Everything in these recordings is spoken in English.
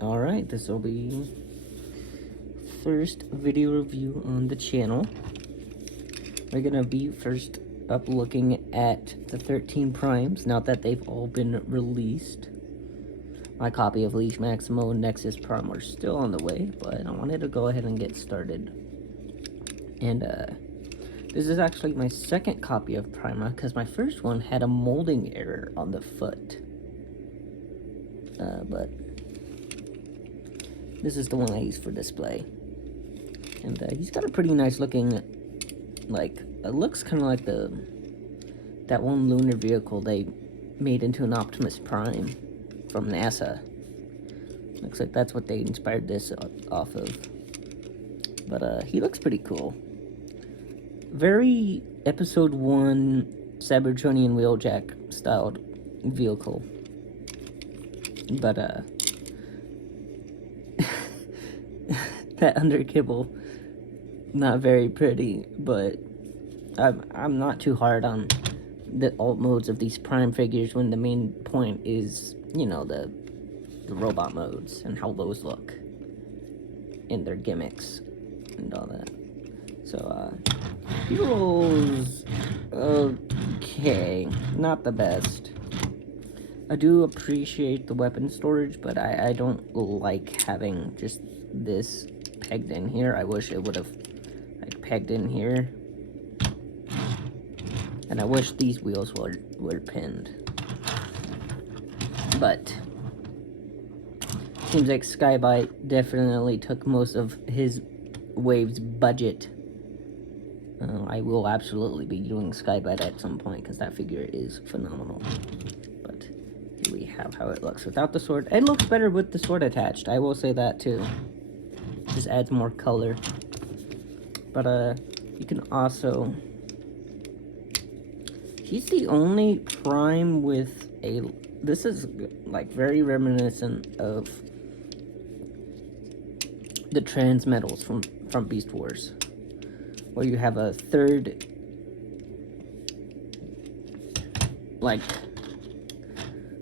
Alright, this will be first video review on the channel. We're gonna be first up looking at the 13 primes, now that they've all been released. My copy of Leash Maximo and Nexus Prime are still on the way, but I wanted to go ahead and get started. And this is actually my second copy of Prima, because my first one had a molding error on the foot. But this is the one I use for display. And he's got a pretty nice looking, like, it looks kind of like that one lunar vehicle they made into an Optimus Prime from NASA. Looks like that's what they inspired this off of. But he looks pretty cool. Very Episode 1 Cybertronian Wheeljack styled vehicle. But that underkibble, not very pretty, but I'm not too hard on the alt modes of these Prime figures when the main point is, you know, the robot modes and how those look and their gimmicks and all that. So feels okay, not the best. I do appreciate the weapon storage, but I don't like having just this pegged in here. I wish it would have like pegged in here. And I wish these wheels were pinned. But seems like Skybite definitely took most of his Wave's budget. I will absolutely be doing Skybite at some point because that figure is phenomenal. But here we have how it looks without the sword. It looks better with the sword attached, I will say that too. Just adds more color. But you can also... He's the only Prime with a... This is like very reminiscent of the Transmetals from Beast Wars, where you have a third, like,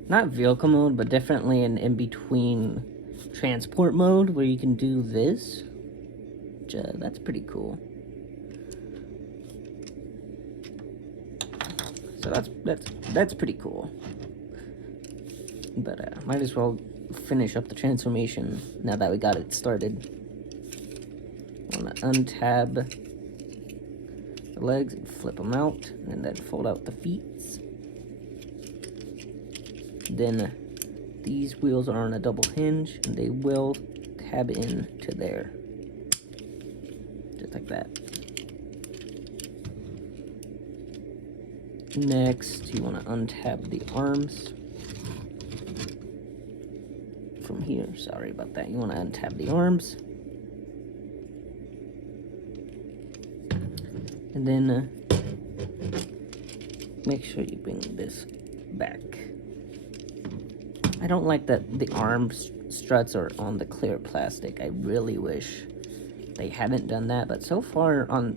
not vehicle mode, but definitely an in-between transport mode where you can do this, which, that's pretty cool. So that's pretty cool. But might as well finish up the transformation now that we got it started. I want to untab the legs and flip them out, and then fold out the feet. Then these wheels are on a double hinge, and they will tab in to there, just like that. Next, you want to untab the arms from here. Sorry about that. You want to untab the arms. And then make sure you bring this back. I don't like that the arm struts are on the clear plastic. I really wish they hadn't done that, but so far on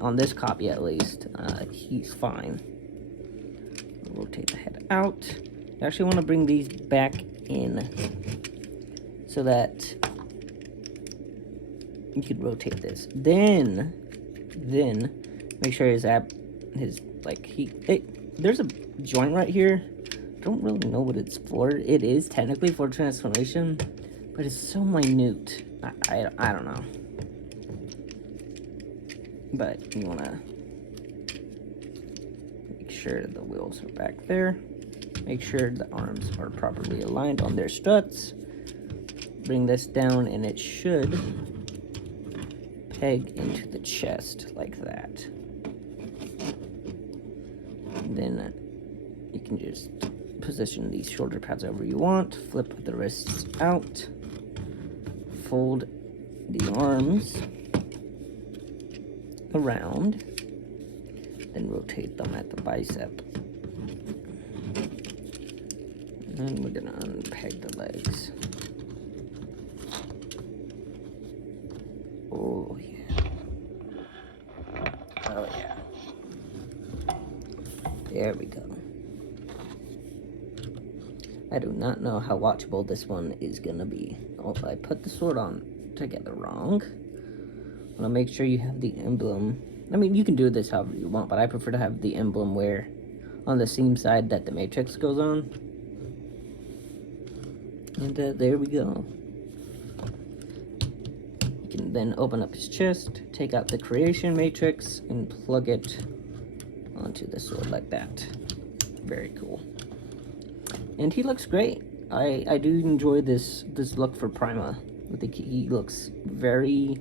on this copy at least, he's fine. Rotate the head out. I actually want to bring these back in so that you could rotate this. Then make sure there's a joint right here. I don't really know what it's for. It is technically for transformation, but it's so minute. I don't know. But you want to make sure the wheels are back there. Make sure the arms are properly aligned on their struts. Bring this down, and it should peg into the chest like that. And then you can just position these shoulder pads however you want. Flip the wrists out. Fold the arms around, then rotate them at the bicep. And we're gonna unpeg the legs. Oh yeah. Oh yeah. There we go. I do not know how watchable this one is gonna be. Oh, I put the sword on together wrong. I wanna make sure you have the emblem. I mean, you can do this however you want, but I prefer to have the emblem where on the seam side that the matrix goes on. And there we go. You can then open up his chest, take out the creation matrix, and plug it onto the sword like that. Very cool. And he looks great. I do enjoy this look for Prima. I think he looks very,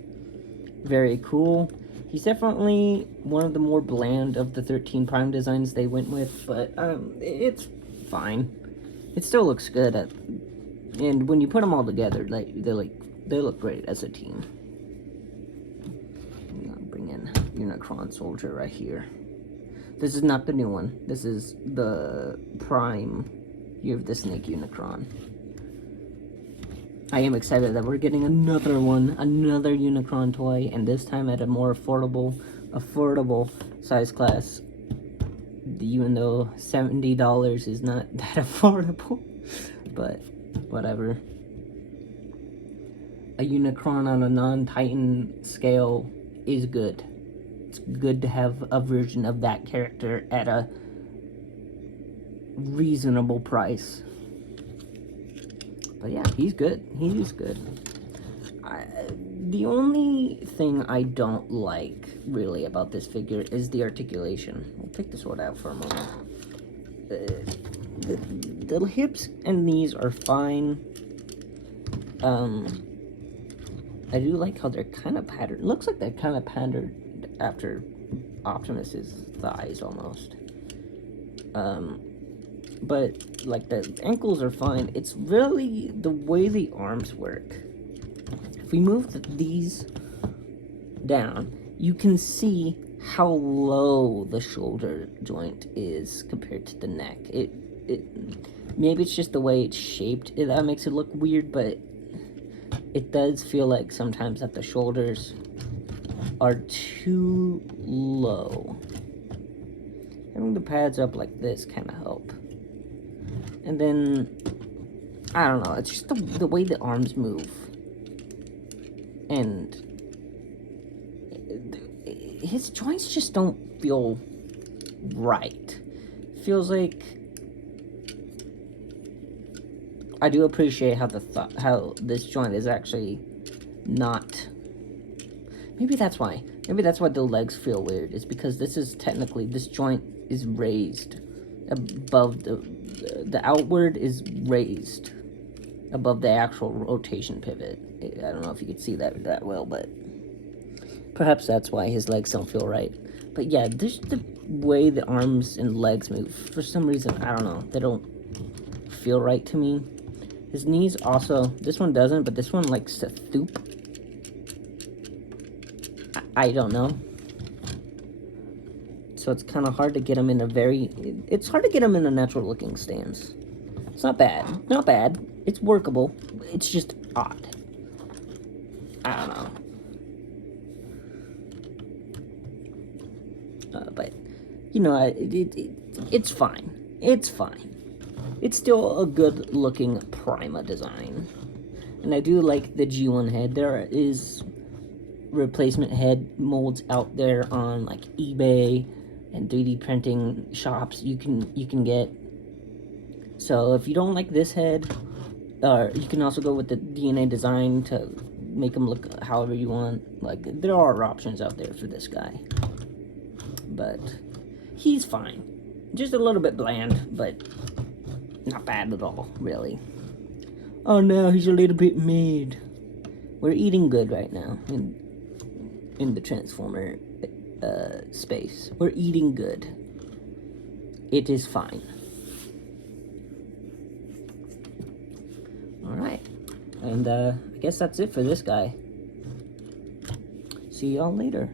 very cool. He's definitely one of the more bland of the 13 Prime designs they went with, but it's fine. It still looks good. And when you put them all together, they look great as a team. I'm gonna bring in Unicron Soldier right here. This is not the new one. This is the Prime Year of the Snake Unicron. I am excited that we're getting another one, another Unicron toy, and this time at a more affordable size class. Even though $70 is not that affordable, but whatever. A Unicron on a non-Titan scale is good. It's good to have a version of that character at a reasonable price. But yeah, he's good. He's good. The only thing I don't like really about this figure is the articulation. We'll take the sword out for a moment. The hips and knees are fine. I do like how they're kind of patterned. It looks like they're kind of patterned after Optimus's thighs almost. But like the ankles are fine. It's really the way the arms work. If we move these down, you can see how low the shoulder joint is compared to the neck. Maybe it's just the way it's shaped that makes it look weird, but it does feel like sometimes that the shoulders are too low. Having the pads up like this kind of help. And then, I don't know, it's just the way the arms move. And his joints just don't feel right. Feels like I do appreciate how this joint is actually not. Maybe that's why. Maybe that's why the legs feel weird. It's because this joint is raised above the outward is raised above the actual rotation pivot. I don't know if you could see that well, but perhaps that's why his legs don't feel right. But yeah, just the way the arms and legs move, for some reason, I don't know, they don't feel right to me. His knees also, this one doesn't, but this one likes to thoop. I don't know. So it's kind of hard to get him in it's hard to get him in a natural looking stance. It's not bad. Not bad. It's workable. It's just odd. I don't know. But, you know, it's fine. It's fine. It's still a good looking Prima design. And I do like the G1 head. There is replacement head molds out there on like eBay and 3D printing shops you can get. So if you don't like this head, you can also go with the DNA design to make them look however you want. Like, there are options out there for this guy. But he's fine. Just a little bit bland, but not bad at all, really. Oh no, he's a little bit mad. We're eating good right now in the Transformer space. We're eating good. It is fine. Alright. And I guess that's it for this guy. See y'all later.